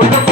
করতে